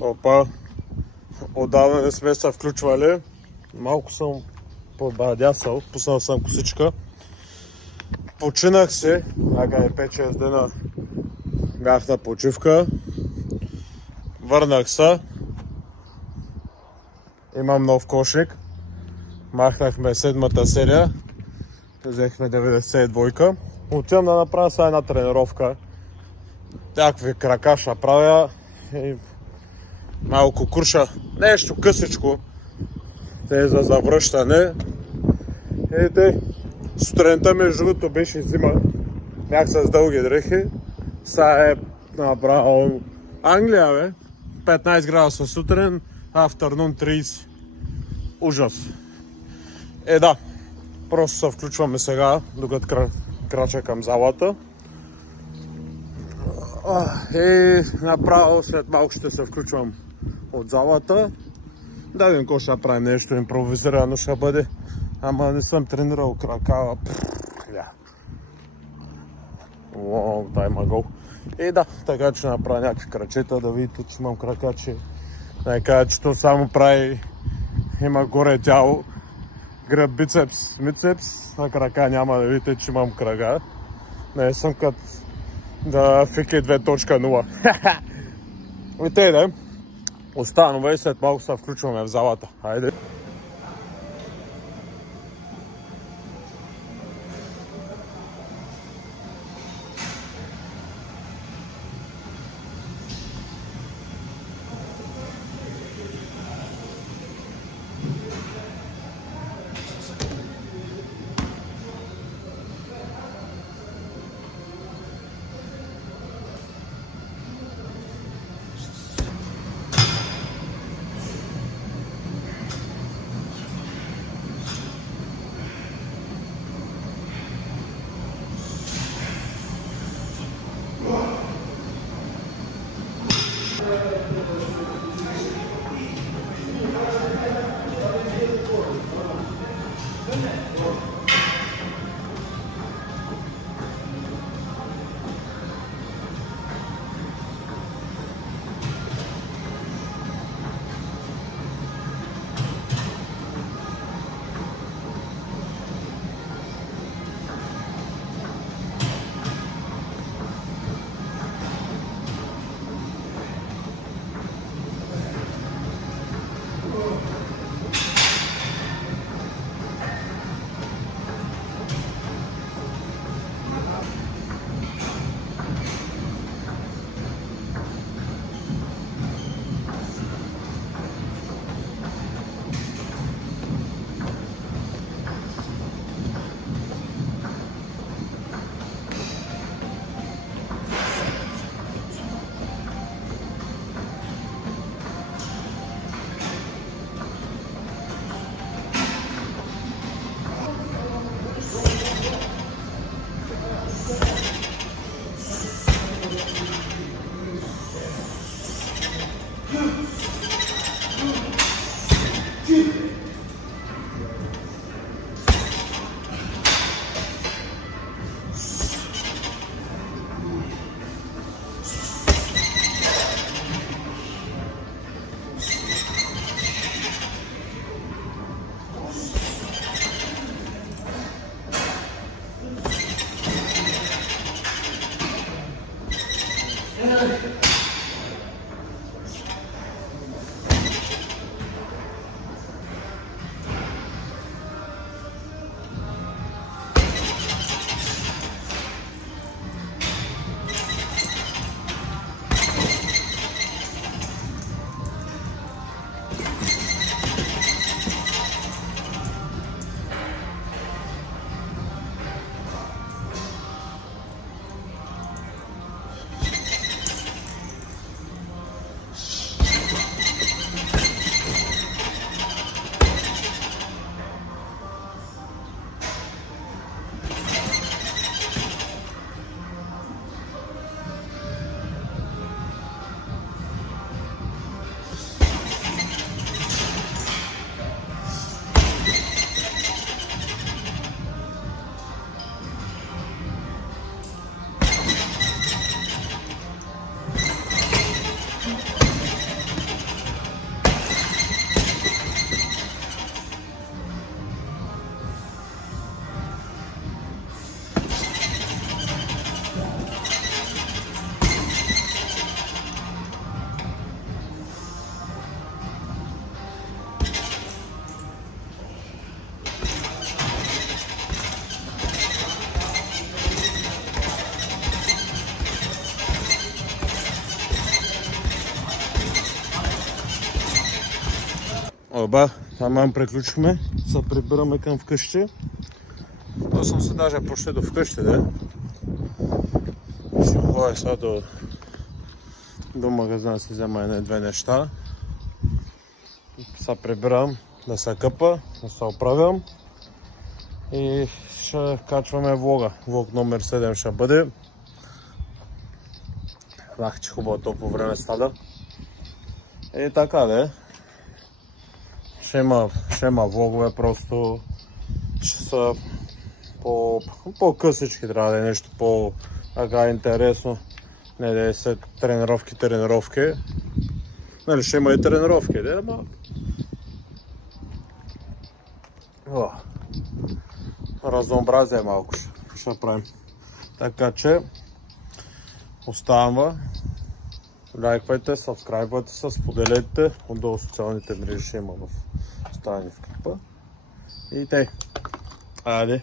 Опа, отдавна не сме се включвали. Малко съм побадясал, пуснал съм косичка. Починах се, някъде 5-6 дена бях на почивка. Върнах се. Имам нов кошник. Махнахме 7-та серия. Взехме 92-ка. Отивам да направя сега една тренировка. Някакви крака ще правя. И малко курша. Нещо късичко. Те за завръщане. И те. Сутринта между другото беше зима. Бях с дълги дрехи. Сега е направо Англия, бе. 15 градуса сутрин. Afternoon 30. Ужас. Да. Просто се включваме сега, докато крача към залата. И направо след малко ще се включвам от залата. Да видим какво ще правим, нещо импровизирано ще бъде. Ама не съм тренирал крака. Дай магол. И да, така че ще направя някакви крачета, да видите, че имам крака, че не кажа, че то само прави, има горе тяло, гръб, бицепс, мицепс, на крака няма, да видите, че имам крага. Не съм като да Фики 2.0. И те да, останува и след малко се включваме в залата. Хайде! Оба, там приключихме, се прибираме към вкъщи. То съм се даже почти до вкъщи, да. Ще ходя сега до магазина си взема едни-две неща. Се прибирам да се къпа, да се оправям и ще качваме влога. Влог номер 7 ще бъде. Знах, че хубаво топло време стада. И така да. Ще има влогове, просто ще са по-късички, трябва да е нещо по-така интересно. Не да е след тренировки. Нали, ще има и тренировки, да, ама... разнообразие малко ще правим. Така че, оставам. Лайквайте, сабскрайбвайте се, споделете. Отдолу социалните мрежи ще има в стане в клипа. И тъй. Айде!